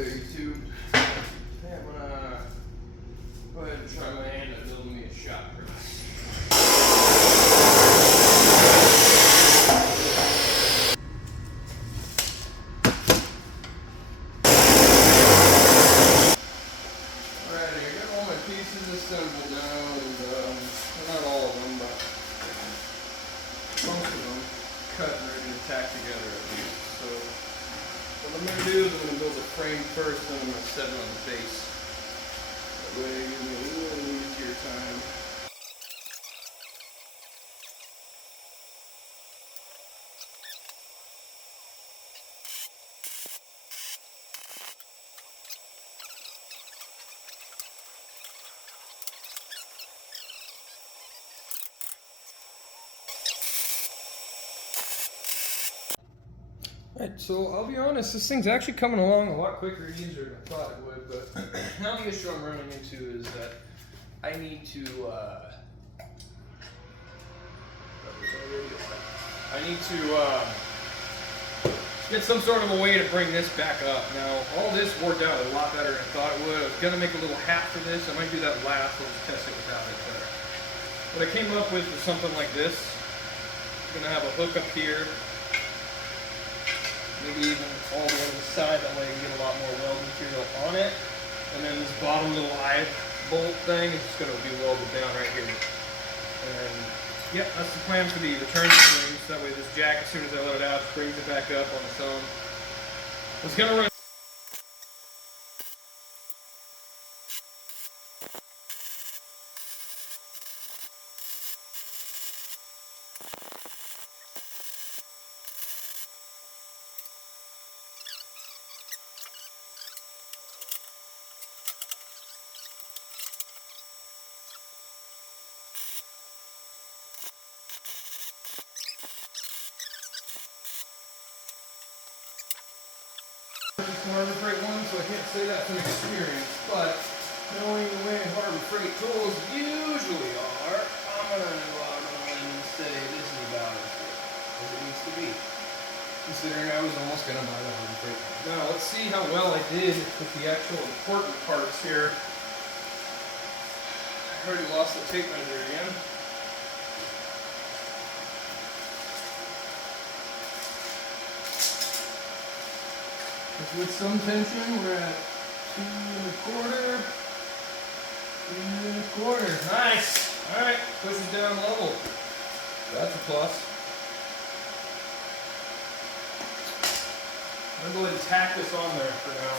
there, YouTube. Hey, I'm gonna go ahead and try my hand at building me a shot press. Alright, I got all my pieces assembled now, and not all of them, but most of them cut and ready to tack together at least. So what I'm going to do is I'm going to build the frame first, then I'm going to set it on the base. That way it gives me a little easier time. Alright, so I'll be honest, this thing's actually coming along a lot quicker and easier than I thought it would, but now the issue I'm running into is that I need to, get some sort of a way to bring this back up. Now, all this worked out a lot better than I thought it would. I was going to make a little hat for this. I might do that last. I'll just test it without it. But what I came up with was something like this. I'm going to have a hook up here. Maybe even all the way to the side, that way I can get a lot more weld material on it. And then this bottom little eye bolt thing is just going to be welded down right here. And yeah, that's the plan for the return springs. That way this jack, as soon as I let it out, brings it back up on its own. I was going to run Harbor Freight one, so I can't say that from experience, but knowing the way Harbor Freight tools usually are, I'm going to say this is about as good as it needs to be, considering I was almost going to buy the Harbor Freight one. Now, let's see how well I did with the actual important parts here. I already lost the tape measure again. With some tension, we're at 2 1/4. Nice. All right, pushes down level. That's a plus. I'm going to go ahead and tack this on there for now.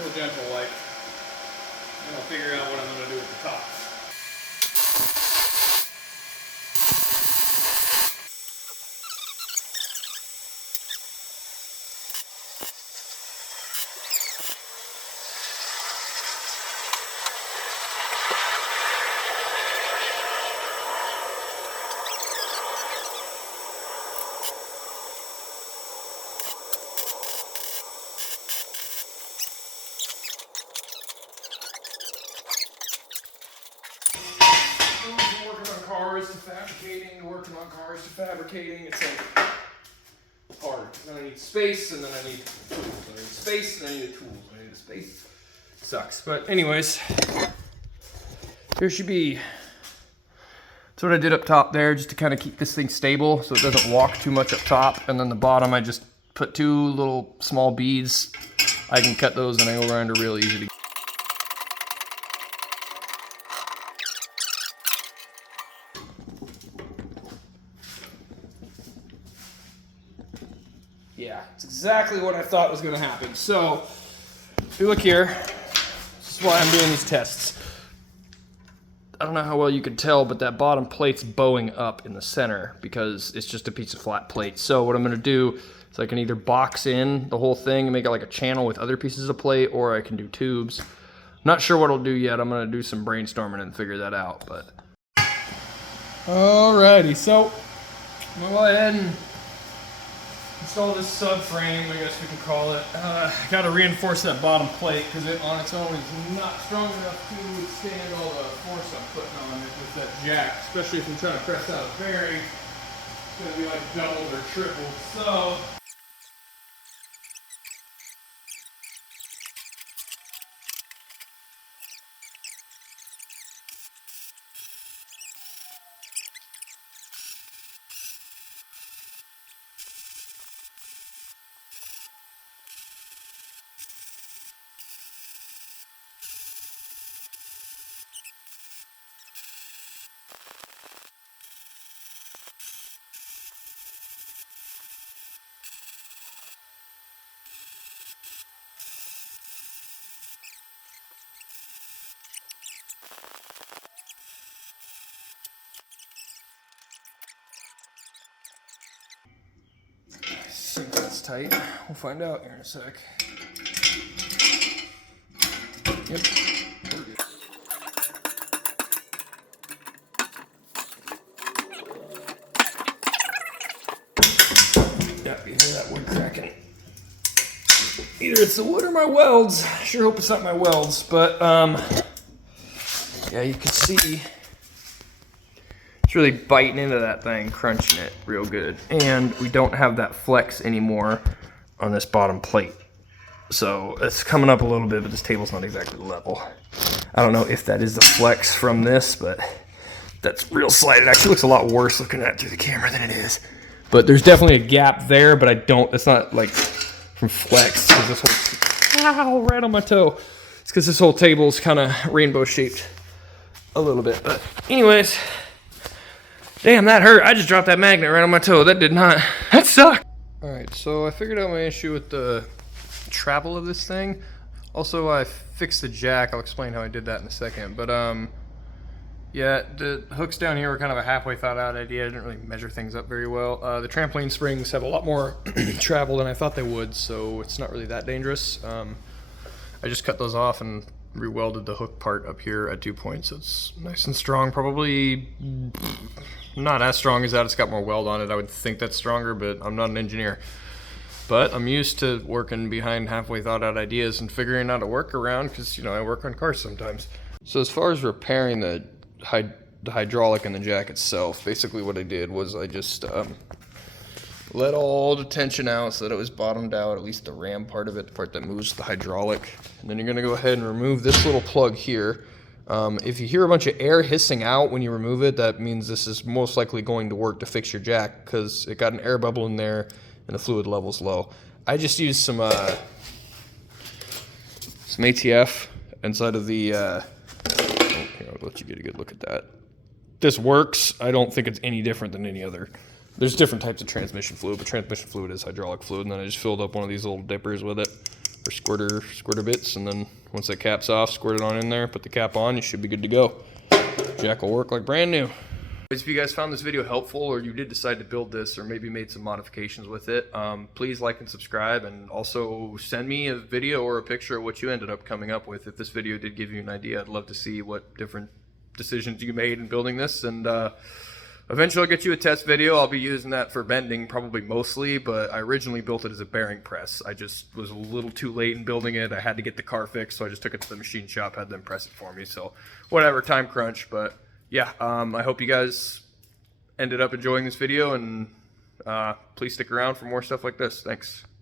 Real gentle like. And I'll figure out what I'm going to do at the top. Working on cars to fabricating, it's like hard. Then I need space, and then I need tools. I need space, and I need tools. I need a space. Sucks. But anyways, there should be. That's what I did up top there, just to kind of keep this thing stable so it doesn't walk too much up top. And then the bottom, I just put 2 little small beads. I can cut those and angle grinder real easy to. Yeah, it's exactly what I thought was going to happen. So, if you look here, this is why I'm doing these tests. I don't know how well you can tell, but that bottom plate's bowing up in the center because it's just a piece of flat plate. So what I'm going to do is I can either box in the whole thing and make it like a channel with other pieces of plate, or I can do tubes. Not sure what I'll do yet. I'm going to do some brainstorming and figure that out. But alrighty, so I'm going to go ahead and install this subframe, I guess we can call it. Got to reinforce that bottom plate because it on its own is not strong enough to withstand all the force I'm putting on it with that jack, especially if I'm trying to press out a bearing. It's going to be like doubled or tripled. So this tight. We'll find out here in a sec. Yep. Yeah, you hear that wood cracking. Either it's the wood or my welds. I sure hope it's not my welds, but yeah, you can see it's really biting into that thing, crunching it real good. And we don't have that flex anymore on this bottom plate. So it's coming up a little bit, but this table's not exactly level. I don't know if that is the flex from this, but that's real slight. It actually looks a lot worse looking at it through the camera than it is. But there's definitely a gap there, but it's not like from flex, because this whole, ow, right on my toe. It's because this whole table is kind of rainbow shaped a little bit. But anyways, damn, that hurt. I just dropped that magnet right on my toe. That did not, that sucked. All right, so I figured out my issue with the travel of this thing. Also, I fixed the jack. I'll explain how I did that in a second. But yeah, the hooks down here were kind of a halfway thought out idea. I didn't really measure things up very well. The trampoline springs have a lot more travel than I thought they would, so it's not really that dangerous. I just cut those off and re-welded the hook part up here at 2 points. So it's nice and strong. Probably not as strong as that. It's got more weld on it. I would think that's stronger, but I'm not an engineer. But I'm used to working behind halfway thought out ideas and figuring out a workaround, because, you know, I work on cars sometimes. So as far as repairing the hydraulic in the jack itself, basically what I did was I just let all the tension out so that it was bottomed out, at least the ram part of it, the part that moves the hydraulic. And then you're going to go ahead and remove this little plug here. If you hear a bunch of air hissing out when you remove it, that means this is most likely going to work to fix your jack, because it got an air bubble in there and the fluid level's low. I just used some ATF inside of the here, I'll let you get a good look at that. This works. I don't think it's any different than any other. There's different types of transmission fluid, but transmission fluid is hydraulic fluid. And then I just filled up one of these little dippers with it, or squirter bits. And then once that cap's off, squirt it on in there, put the cap on, you should be good to go. Jack will work like brand new. If you guys found this video helpful, or you did decide to build this, or maybe made some modifications with it, please like and subscribe, and also send me a video or a picture of what you ended up coming up with. If this video did give you an idea, I'd love to see what different decisions you made in building this. And eventually I'll get you a test video. I'll be using that for bending, probably mostly, but I originally built it as a bearing press. I just was a little too late in building it. I had to get the car fixed, so I just took it to the machine shop, had them press it for me. So whatever, time crunch. But yeah, I hope you guys ended up enjoying this video, and please stick around for more stuff like this. Thanks.